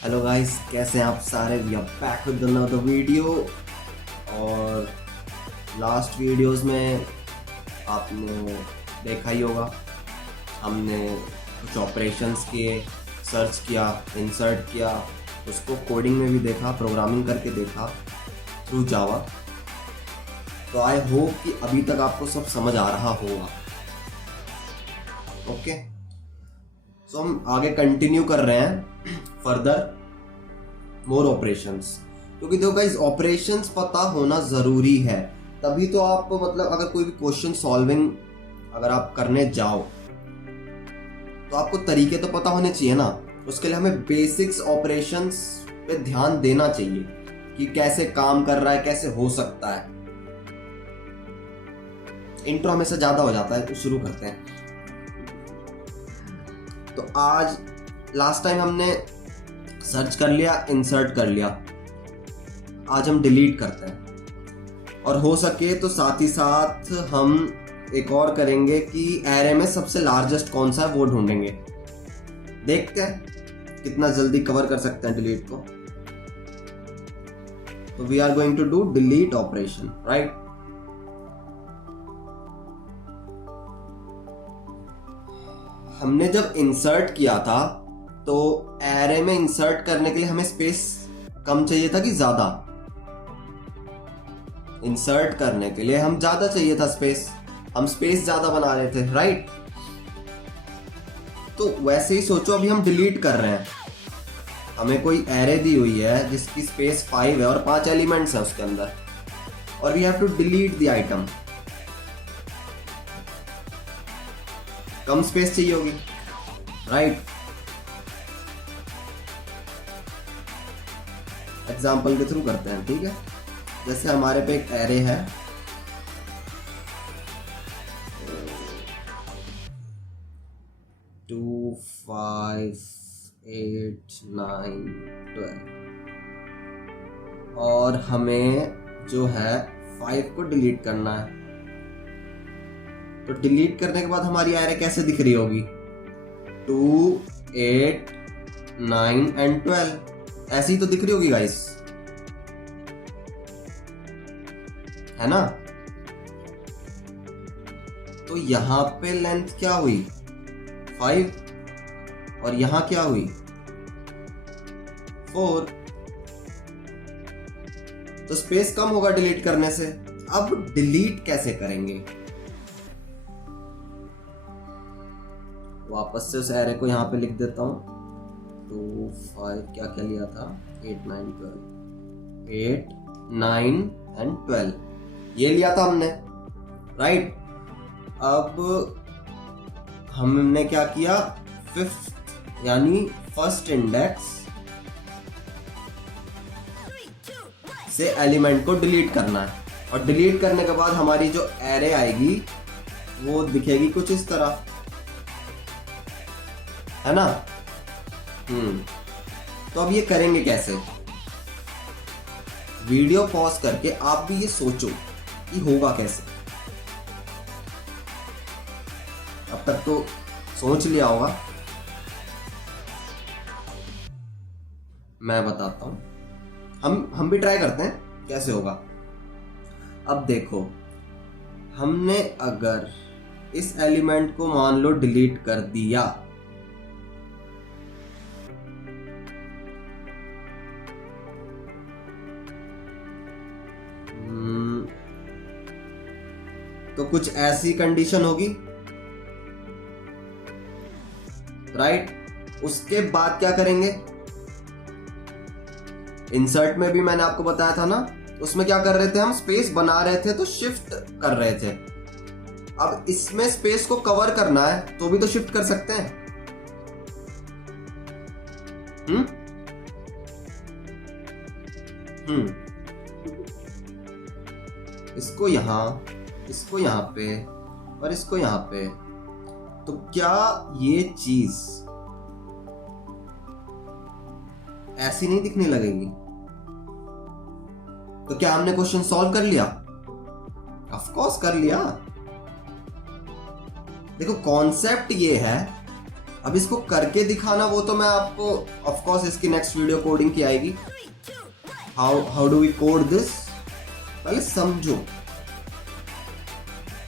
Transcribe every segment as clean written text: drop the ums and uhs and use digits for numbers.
Hello guys, कैसे हैं आप सारे। We are back with another video. और लास्ट वीडियोस में आपने देखा ही होगा, हमने कुछ ऑपरेशंस किए, सर्च किया, इंसर्ट किया, उसको कोडिंग में भी देखा, प्रोग्रामिंग करके देखा थ्रू जावा। तो आई होप कि अभी तक आपको सब समझ आ रहा होगा। ओके, सो हम आगे कंटिन्यू कर रहे हैं फर्दर मोर ऑपरेशंस, क्योंकि देखो गाइस, ऑपरेशंस पता होना जरूरी है। तभी तो आप मतलब अगर कोई भी क्वेश्चन सॉल्विंग अगर आप करने जाओ तो आपको तरीके तो पता होने चाहिए ना। उसके लिए हमें बेसिक्स ऑपरेशंस पे ध्यान देना चाहिए कि कैसे काम कर रहा है, कैसे हो सकता है। इंट्रो हमेशा ज्यादा हो जाता है, तो शुरू करते हैं। तो आज लास्ट टाइम हमने सर्च कर लिया, इंसर्ट कर लिया, आज हम डिलीट करते हैं। और हो सके तो साथ ही साथ हम एक और करेंगे कि एरे में सबसे लार्जेस्ट कौन सा है वो ढूंढेंगे। देखते हैं कितना जल्दी कवर कर सकते हैं डिलीट को। तो we are going to do delete operation, right. हमने जब इंसर्ट किया था तो एरे में इंसर्ट करने के लिए हमें स्पेस कम चाहिए था कि ज्यादा। इंसर्ट करने के लिए हम ज्यादा चाहिए था स्पेस, हम स्पेस ज्यादा बना रहे थे, राइट। तो वैसे ही सोचो, अभी हम डिलीट कर रहे हैं। हमें कोई एरे दी हुई है जिसकी स्पेस 5 है और 5 एलिमेंट्स है उसके अंदर, और we have to delete the item. कम स्पेस चाहिए होगी, राइट। एग्जाम्पल के थ्रू करते हैं, ठीक है। जैसे हमारे पे एक एरे है, 2 5 8 9 12, और हमें जो है 5 को डिलीट करना है। तो डिलीट करने के बाद हमारी एरे कैसे दिख रही होगी? 2 8 9 एंड 12 ऐसी तो दिख रही होगी गाइस, है ना। तो यहां पे लेंथ क्या हुई? 5, और यहां क्या हुई? 4। तो स्पेस कम होगा डिलीट करने से। अब डिलीट कैसे करेंगे? वापस से उस एरे को यहां पे लिख देता हूं। 2 5 क्या क्या लिया था? 8 9 12, 8 9 एंड 12 ये लिया था हमने, राइट। अब हमने क्या किया? 5th यानी फर्स्ट इंडेक्स से एलिमेंट को डिलीट करना है। और डिलीट करने के बाद हमारी जो एरे आएगी वो दिखेगी कुछ इस तरह, है ना। तो अब ये करेंगे कैसे? वीडियो पॉज करके आप भी ये सोचो कि होगा कैसे। अब तक तो सोच लिया होगा, मैं बताता हूं। हम भी ट्राई करते हैं कैसे होगा। अब देखो, हमने अगर इस एलिमेंट को मान लो डिलीट कर दिया, तो कुछ ऐसी कंडीशन होगी, राइट। उसके बाद क्या करेंगे? इंसर्ट में भी मैंने आपको बताया था ना, उसमें क्या कर रहे थे हम? स्पेस बना रहे थे तो शिफ्ट कर रहे थे। अब इसमें स्पेस को कवर करना है तो भी तो शिफ्ट कर सकते हैं। इसको यहां पे और इसको यहां पे। तो क्या ये चीज ऐसी नहीं दिखने लगेगी? तो क्या हमने क्वेश्चन सॉल्व कर लिया? ऑफ कोर्स कर लिया। देखो, कॉन्सेप्ट ये है अब इसको करके दिखाना वो तो मैं आपको ऑफ कोर्स इसकी नेक्स्ट वीडियो कोडिंग की आएगी। How do we code this, पहले समझो।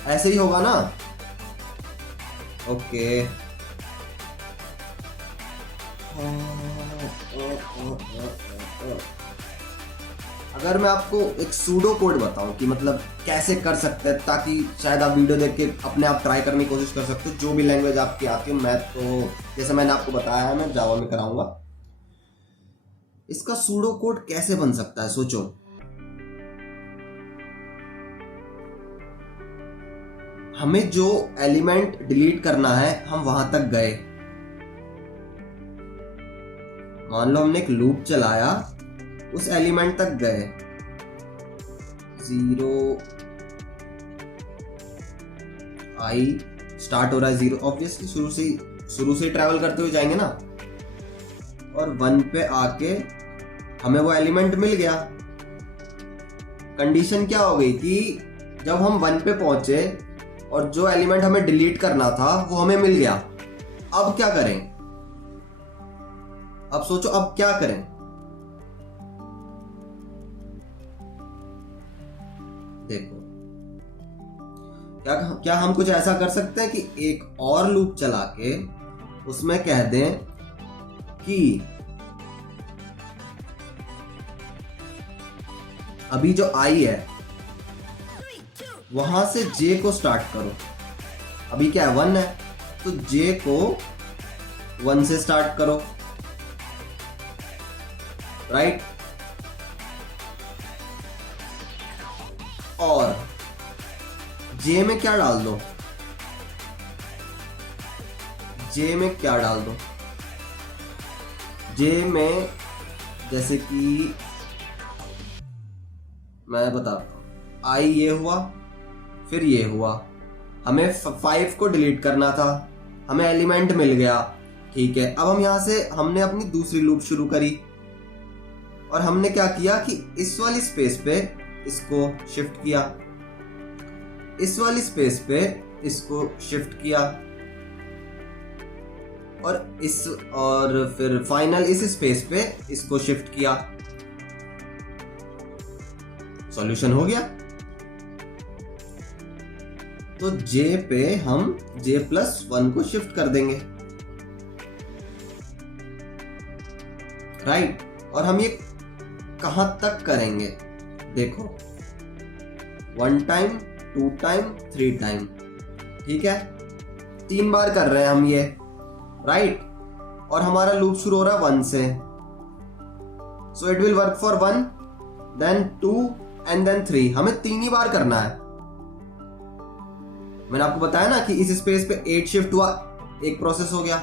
ऐसे ही होगा ना? ओके अगर मैं आपको एक सूडो कोड बताऊं कि मतलब कैसे कर सकते हैं, ताकि शायद आप वीडियो देख के अपने आप ट्राई करने की कोशिश कर सकते हो, जो भी लैंग्वेज आपकी आती है। मैं तो जैसे मैंने आपको बताया है, मैं जावा में कराऊंगा। इसका सूडो कोड कैसे बन सकता है, सोचो। हमें जो एलिमेंट डिलीट करना है, हम वहां तक गए। मान लो हमने एक लूप चलाया, उस एलिमेंट तक गए, 0 i स्टार्ट हो रहा है 0, ऑब्वियसली शुरू से ही ट्रैवल करते हुए जाएंगे ना। और 1 पे आके हमें वो एलिमेंट मिल गया। कंडीशन क्या हो गई कि जब हम 1 पे पहुंचे और जो एलिमेंट हमें डिलीट करना था वो हमें मिल गया। अब क्या करें? अब सोचो, अब क्या करें? देखो, क्या हम कुछ ऐसा कर सकते हैं कि एक और लूप चला के उसमें कह दें कि अभी जो आई है वहां से जे को स्टार्ट करो। अभी क्या है, 1 है, तो जे को 1 से स्टार्ट करो, राइट? और जे में क्या डाल दो? जे में क्या डाल दो? जे में जैसे कि मैं बताता हूं, आई ये हुआ, फिर ये हुआ। हमें 5 को डिलीट करना था, हमें एलिमेंट मिल गया, ठीक है। अब हम यहां से हमने अपनी दूसरी लूप शुरू करी और हमने क्या किया कि इस वाली स्पेस पे इसको शिफ्ट किया, इस वाली स्पेस पे इसको शिफ्ट किया, और फिर फाइनल इस स्पेस पे इसको शिफ्ट किया। सॉल्यूशन हो गया। तो J पे हम J+1 को शिफ्ट कर देंगे, राइट? और हम ये कहां तक करेंगे? देखो, 1 टाइम, 2 टाइम, 3 टाइम, ठीक है, 3 बार कर रहे हैं हम ये, राइट? और हमारा लूप शुरू हो रहा है 1 से, so it will work for 1, then 2 and then 3। हमें 3 ही बार करना है। मैंने आपको बताया ना कि इस स्पेस पे 8 शिफ्ट हुआ, एक प्रोसेस हो गया,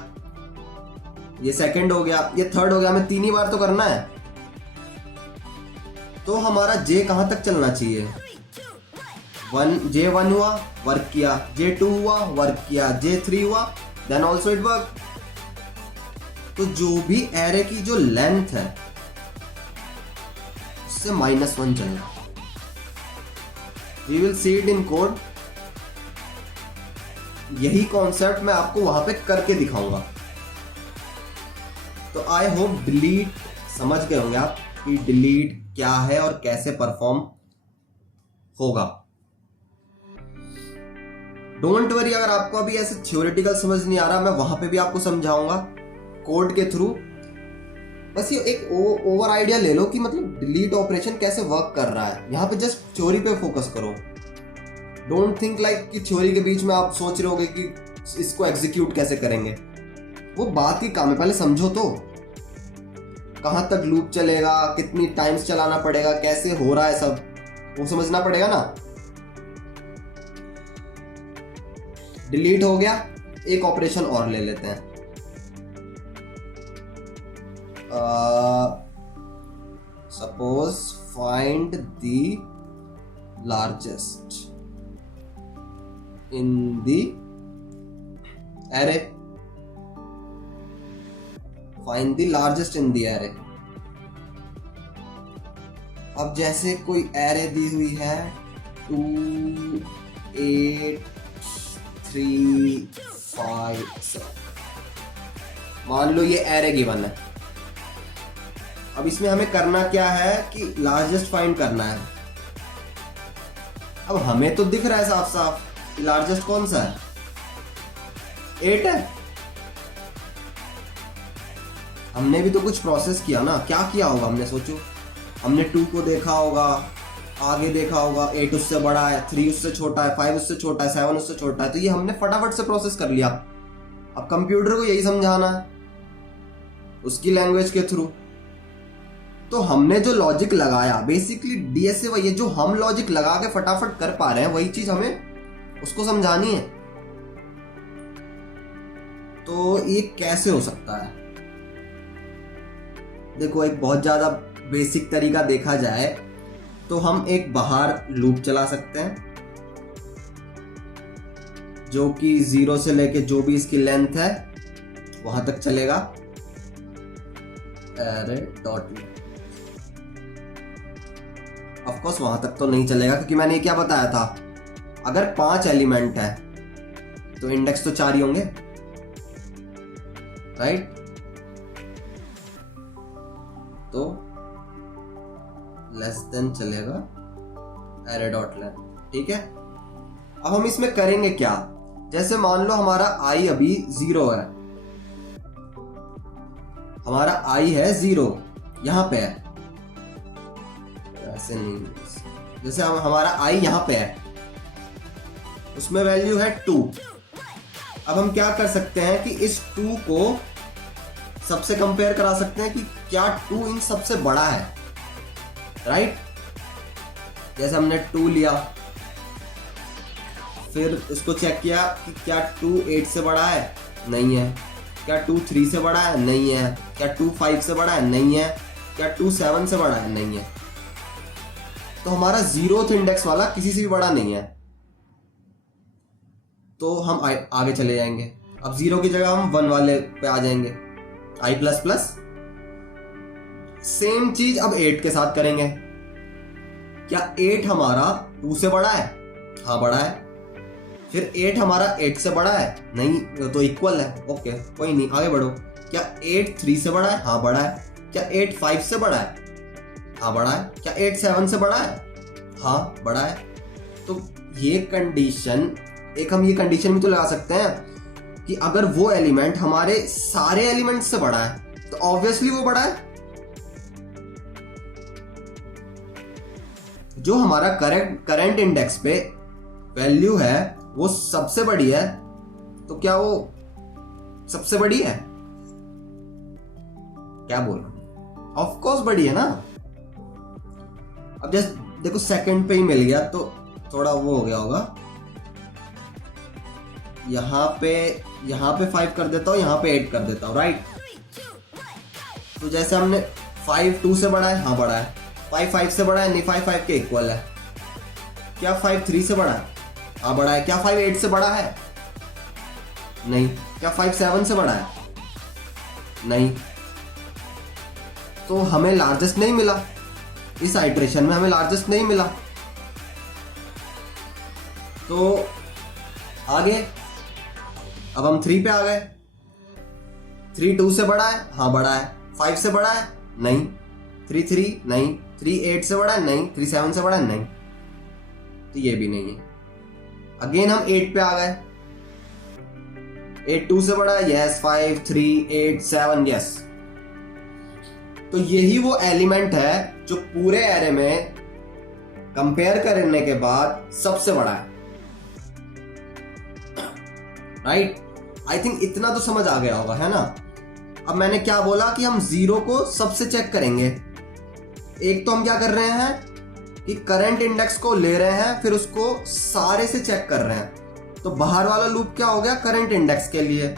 ये सेकंड हो गया, ये थर्ड हो गया। हमें 3 ही बार तो करना है। तो हमारा J कहां तक चलना चाहिए? J1 हुआ, वर्क किया, J2 हुआ, वर्क किया, J3 हुआ, देन ऑल्सो इट वर्क। तो जो भी एरे की जो लेंथ है उससे -1 चलना। We will see it in code. यही कॉन्सेप्ट मैं आपको वहां पे करके दिखाऊंगा। तो आई होप डिलीट समझ गए होंगे आप कि डिलीट क्या है और कैसे परफॉर्म होगा। डोंट वरी, अगर आपको अभी ऐसे थ्योरेटिकल समझ नहीं आ रहा, मैं वहां पे भी आपको समझाऊंगा कोड के थ्रू। बस ये एक ओवर आइडिया ले लो कि मतलब डिलीट ऑपरेशन कैसे वर्क कर रहा है। यहां पे जस्ट थ्योरी पे फोकस करो। डोंट थिंक लाइक कि थ्योरी के बीच में आप सोच रहे होगे कि इसको एग्जीक्यूट कैसे करेंगे। वो बात की काम है, पहले समझो तो कहां तक लूप चलेगा, कितनी टाइम्स चलाना पड़ेगा, कैसे हो रहा है, सब वो समझना पड़ेगा ना। डिलीट हो गया, एक ऑपरेशन और ले लेते हैं। Suppose find the largest in the array, find the largest in the array. अब जैसे कोई एरे दी हुई है 2 8 3 5 7, मान लो ये एरे गिवन है। अब इसमें हमें करना क्या है कि लार्जेस्ट फाइंड करना है। अब हमें तो दिख रहा है साफ साफ कि लार्जेस्ट कौन सा है, 8 है। हमने भी तो कुछ प्रोसेस किया ना, क्या किया होगा हमने, सोचो। हमने 2 को देखा होगा, आगे देखा होगा, 8 उससे बड़ा है, 3 उससे छोटा है, 5 उससे छोटा है, 7 उससे छोटा है। तो ये हमने फटाफट से प्रोसेस कर लिया। अब कंप्यूटर को यही समझाना है उसकी लैंग्वेज के थ्रू। तो हमने जो लॉजिक लगाया, बेसिकली डीएसए वही है, जो हम लॉजिक लगा के फटाफट कर पा रहे हैं वही चीज हमें उसको समझानी है। तो ये कैसे हो सकता है? देखो, एक बहुत ज्यादा बेसिक तरीका देखा जाए तो हम एक बाहर लूप चला सकते हैं जो कि 0 से लेके जो भी इसकी लेंथ है वहां तक चलेगा। अरे डॉट, ऑफ कोर्स वहां तक तो नहीं चलेगा, क्योंकि मैंने क्या बताया था, अगर 5 एलिमेंट है तो इंडेक्स तो 4 ही होंगे, राइट? तो लेस देन चलेगा एरे डॉट लेंथ, ठीक है। अब हम इसमें करेंगे क्या, जैसे मान लो हमारा आई अभी 0 है, हमारा आई है 0 यहां पे है, ऐसे नहीं, जैसे हमारा आई यहां पे है, उसमें वैल्यू है 2। अब हम क्या कर सकते हैं कि इस 2 को सबसे कंपेयर करा सकते हैं कि क्या 2 इन सबसे बड़ा है, राइट? जैसे हमने 2 लिया, फिर उसको चेक किया कि क्या 2 8 से बड़ा है, नहीं है। क्या 2 3 से बड़ा है, नहीं है। क्या 2 5 से बड़ा है, नहीं है। क्या 2 7 से बड़ा है, नहीं है। तो हमारा 0th इंडेक्स वाला किसी से भी बड़ा नहीं है, तो हम आगे चले जाएंगे। अब 0 की जगह हम 1 वाले पे आ जाएंगे, i प्लस प्लस। सेम चीज अब 8 के साथ करेंगे। क्या 8 हमारा 2 से बड़ा है? हाँ, बड़ा है। फिर 8 हमारा 8 से बड़ा है? नहीं, तो इक्वल है, ओके कोई नहीं, आगे बढ़ो। क्या 8 3 से बड़ा है? हाँ, बड़ा है। क्या 8 5 से बड़ा है? हाँ, बड़ा है। क्या 8 7 से बड़ा है? हाँ, बड़ा है। तो ये कंडीशन, एक हम ये कंडीशन भी तो लगा सकते हैं कि अगर वो एलिमेंट हमारे सारे एलिमेंट से बड़ा है तो ऑब्वियसली वो बड़ा है। जो हमारा करंट इंडेक्स पे वैल्यू है वो सबसे बड़ी है, तो क्या वो सबसे बड़ी है? क्या बोल रहा हूं? ऑफ कोर्स बड़ी है ना। अब जैसे देखो, सेकंड पे ही मिल गया तो थोड़ा वो हो गया होगा। यहाँ पे 5 कर देता हूँ, यहाँ पे 8 कर देता हूँ, राइट? तो जैसे हमने 5 2 से बड़ा है, हाँ बड़ा है। 5 5 से बड़ा है, नहीं, 5 5 के इक्वल है। क्या 5 3 से बड़ा है? हाँ, बड़ा है। क्या 5 8 से बड़ा है? नहीं। क्या 5 7 से बड़ा है? नहीं। तो हमें लार्जेस्ट नहीं मिला, इस आइटरेशन में हमें लार्जेस्ट नहीं मिला। तो आगे अब हम 3 पे आ गए। 3 2 से बड़ा है? हाँ, बड़ा है। 5 से बड़ा है? नहीं। 3 3 नहीं। 3 8 से बड़ा है? नहीं। 3 7 से बड़ा है? नहीं। तो ये भी नहीं है। अगेन हम 8 पे आ गए। 8 2 से बड़ा है? यस। 5 3 8 7, यस। तो यही वो एलिमेंट है जो पूरे एरे में कंपेयर करने के बाद सबसे बड़ा है, राइट? आई थिंक इतना तो समझ आ गया होगा, है ना? अब मैंने क्या बोला कि हम 0 को सबसे चेक करेंगे। एक तो हम क्या कर रहे हैं कि करंट इंडेक्स को ले रहे हैं, फिर उसको सारे से चेक कर रहे हैं। तो बाहर वाला लूप क्या हो गया? करंट इंडेक्स के लिए।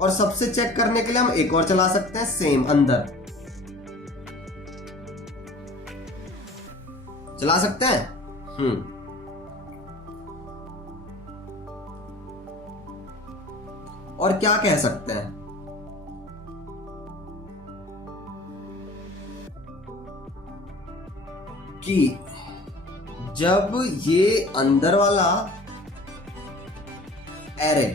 और सबसे चेक करने के लिए हम एक और चला सकते हैं, सेम अंदर चला सकते हैं। और क्या कह सकते हैं कि जब ये अंदर वाला एरे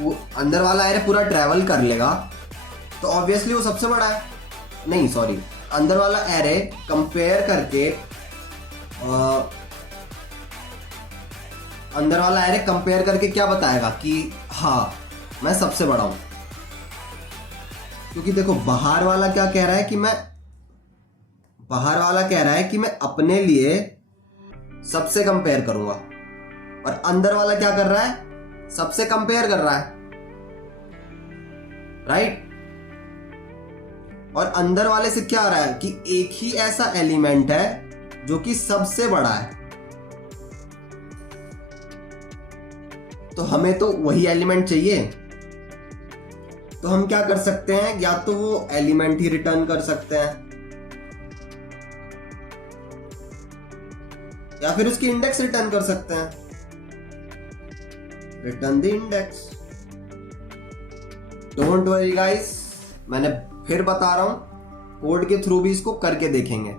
वो अंदर वाला एरे पूरा ट्रैवल कर लेगा तो ऑब्वियसली वो सबसे बड़ा है। नहीं सॉरी, अंदर वाला एरे कंपेयर करके अंदर वाला एरे कंपेयर करके क्या बताएगा कि हाँ मैं सबसे बड़ा हूं। क्योंकि देखो बाहर वाला क्या कह रहा है कि मैं अपने लिए सबसे कंपेयर करूंगा, और अंदर वाला क्या कर रहा है, सबसे कंपेयर कर रहा है, राइट। और अंदर वाले से क्या आ रहा है कि एक ही ऐसा एलिमेंट है जो कि सबसे बड़ा है, तो हमें तो वही एलिमेंट चाहिए। तो हम क्या कर सकते हैं, या तो वो एलिमेंट ही रिटर्न कर सकते हैं या फिर उसकी इंडेक्स रिटर्न कर सकते हैं, return the index. Don't worry guys, मैंने फिर बता रहा हूं, कोड के थ्रू भी इसको करके देखेंगे,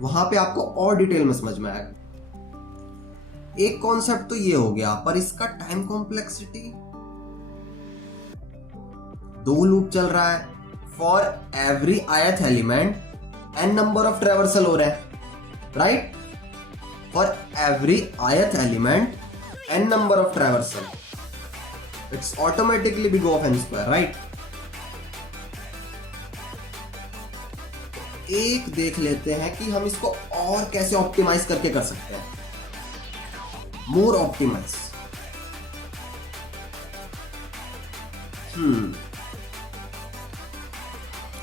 वहां पे आपको और डिटेल में समझ में आएगा। एक कॉन्सेप्ट तो ये हो गया, पर इसका टाइम कॉम्प्लेक्सिटी, 2 लूप चल रहा है, for every ith element n number of traversal हो रहा है, right. For every ith element n number of traversal, it's automatically big of n square, right. एक देख लेते हैं कि हम इसको और कैसे ऑप्टिमाइज करके कर सकते हैं, मोर ऑप्टिमाइज।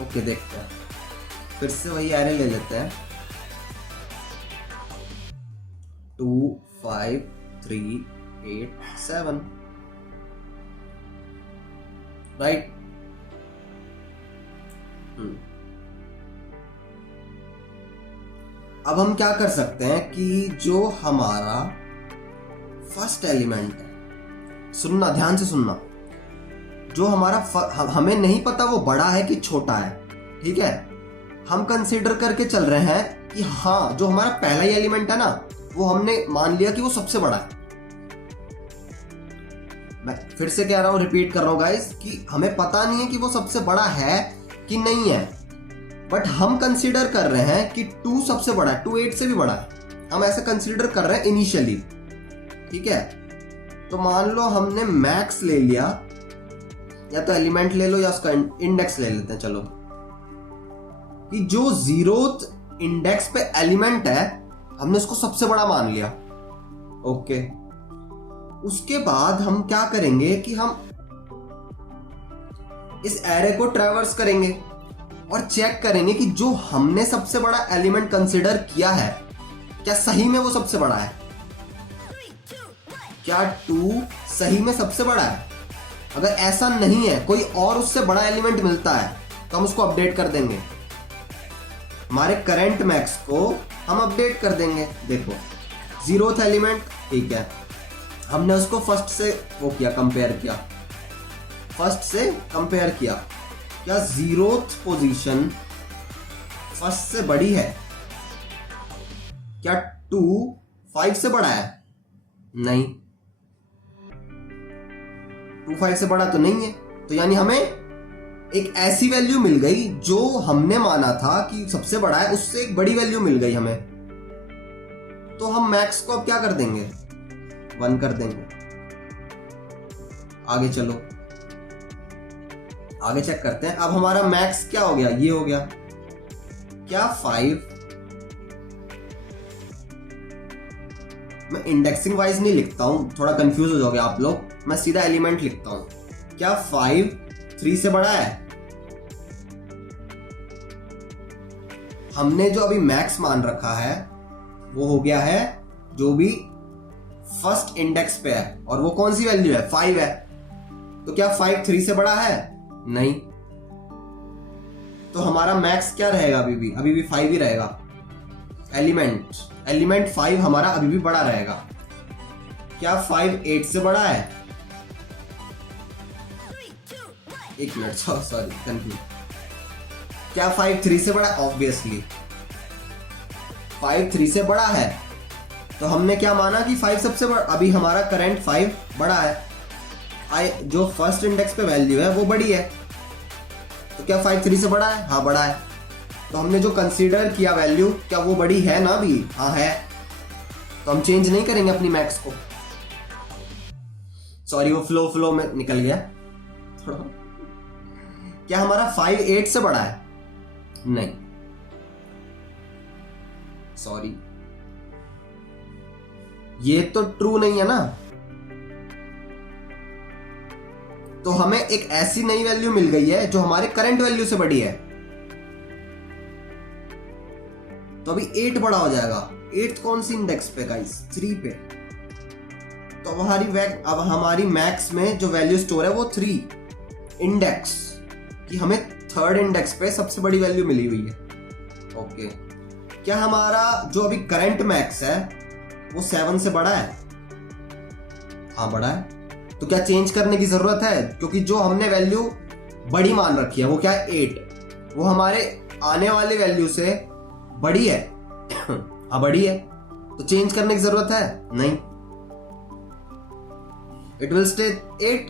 ओके, देखते हैं, फिर से वही एरे ले लेते हैं, 2 5 3 8 7, राइट। अब हम क्या कर सकते हैं कि जो हमारा फर्स्ट एलिमेंट है, सुनना ध्यान से सुनना, जो हमारा हमें नहीं पता वो बड़ा है कि छोटा है, ठीक है। हम कंसीडर करके चल रहे हैं कि हाँ जो हमारा पहला ही एलिमेंट है ना, वो हमने मान लिया कि वो सबसे बड़ा है। मैं फिर से कह रहा हूं, रिपीट कर रहा हूं गाइस, कि हमें पता नहीं है कि वो सबसे बड़ा है कि नहीं है, बट हम कंसीडर कर रहे हैं कि 2 सबसे बड़ा है, 2 8 से भी बड़ा है, हम ऐसे कंसीडर कर रहे हैं इनिशियली, ठीक है। तो मान लो हमने मैक्स ले लिया, या तो एलिमेंट ले लो या उसका इंडेक्स ले लेते हैं, चलो, कि जो 0th इंडेक्स पे एलिमेंट है हमने उसको सबसे बड़ा मान लिया, ओके। उसके बाद हम क्या करेंगे कि हम इस एरे को ट्रैवर्स करेंगे और चेक करेंगे कि जो हमने सबसे बड़ा एलिमेंट कंसीडर किया है क्या सही में वो सबसे बड़ा है, क्या 2 सही में सबसे बड़ा है। अगर ऐसा नहीं है, कोई और उससे बड़ा एलिमेंट मिलता है, तो हम उसको अपडेट कर देंगे, हमारे करंट मैक्स को हम अपडेट कर देंगे। देखो 0th एलिमेंट, ठीक है, हमने उसको फर्स्ट से वो किया, कंपेयर किया, फर्स्ट से कंपेयर किया, क्या 0th पोजीशन फर्स्ट से बड़ी है, क्या 2 5 से बड़ा है, नहीं, 2 5 से बड़ा तो नहीं है। तो यानी हमें एक ऐसी वैल्यू मिल गई जो हमने माना था कि सबसे बड़ा है, उससे एक बड़ी वैल्यू मिल गई हमें। तो हम मैक्स को अब क्या कर देंगे, 1 कर देंगे। आगे चलो, आगे चेक करते हैं। अब हमारा मैक्स क्या हो गया, ये हो गया, क्या 5, मैं इंडेक्सिंग वाइज नहीं लिखता हूं, थोड़ा कंफ्यूज हो जाओगे आप लोग, मैं सीधा एलिमेंट लिखता हूं। क्या 5 3 से बड़ा है? हमने जो अभी मैक्स मान रखा है वो हो गया है जो भी फर्स्ट इंडेक्स पे है, और वो कौन सी वैल्यू है, 5 है। तो क्या 5 3 से बड़ा है? नहीं। तो हमारा मैक्स क्या रहेगा, अभी भी 5 ही रहेगा। एलिमेंट 5 हमारा अभी भी बड़ा रहेगा। क्या 5 8 से बड़ा है? एक मिनट, सॉरी कंफ्यूज। क्या 5 3 से बड़ा है? ऑब्वियसली 5 3 से बड़ा है। तो हमने क्या माना कि 5 सबसे बड़ा, अभी हमारा करंट 5 बड़ा है। जो फर्स्ट इंडेक्स पे वैल्यू है वो बड़ी है, तो क्या 5 3 से बड़ा है? हाँ बड़ा है। तो हमने जो कंसीडर किया वैल्यू, क्या वो बड़ी है ना भी? हाँ है। तो हम चेंज नहीं करेंगे अपनी मैक्स को। सॉरी, वो फ्लो में निकल गया थोड़ा। क्या हमारा 5 8 से बड़ा है? नहीं, सॉरी, ये तो ट्रू नहीं है ना। तो हमें एक ऐसी नई वैल्यू मिल गई है जो हमारे करंट वैल्यू से बड़ी है, तो अभी 8 बड़ा हो जाएगा। 8 कौन सी इंडेक्स पे गाइस? 3 पे। तो अब हमारी मैक्स में जो वैल्यू स्टोर है वो 3 इंडेक्स कि हमें थर्ड इंडेक्स पे सबसे बड़ी वैल्यू मिली हुई है। ओके, क्या हमारा जो अभी करंट मैक्स है वो 7 से बड़ा है? हाँ बड़ा है। तो क्या चेंज करने की जरूरत है? क्योंकि जो हमने वैल्यू बड़ी मान रखी है वो क्या है? 8। वो हमारे आने वाली वैल्यू से बड़ी है। हाँ बड़ी है, तो चेंज करने की जरूरत है? नहीं, इट विल स्टे 8।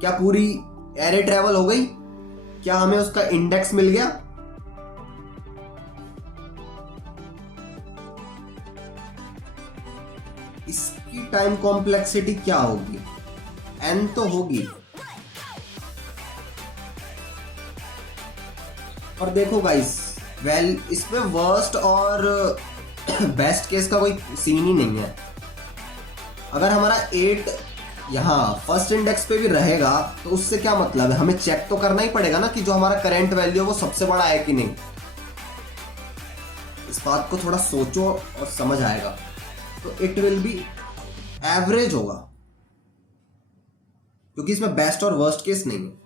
क्या पूरी एरे ट्रेवल हो गई? क्या हमें उसका इंडेक्स मिल गया? इसकी टाइम कॉम्प्लेक्सिटी क्या होगी? n तो होगी। और देखो गाइस, इसमें वर्स्ट और बेस्ट केस का कोई सीन ही नहीं है। अगर हमारा 8 यहाँ फर्स्ट इंडेक्स पे भी रहेगा तो उससे क्या मतलब है? हमें चेक तो करना ही पड़ेगा ना कि जो हमारा करंट वैल्यू है वो सबसे बड़ा है कि नहीं। इस बात को थोड़ा सोचो और समझ आएगा। तो इट विल बी एवरेज होगा, क्योंकि इसमें बेस्ट और वर्स्ट केस नहीं है।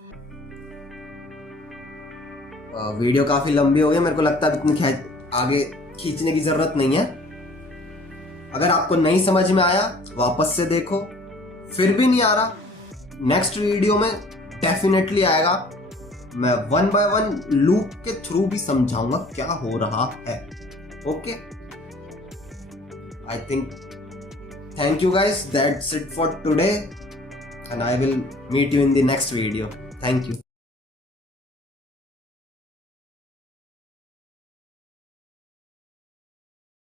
वीडियो काफी लंबी हो गई, मेरे को लगता है इतनी आगे खींचने की जरूरत नहीं है। अगर आपको नहीं समझ में आया वापस से देखो, फिर भी नहीं आ रहा, नेक्स्ट वीडियो में डेफिनेटली आएगा। मैं 1 by 1 लूप के थ्रू भी समझाऊंगा क्या हो रहा है। Okay, I think thank you guys, that's it for today and I will meet you in the next video. Thank you.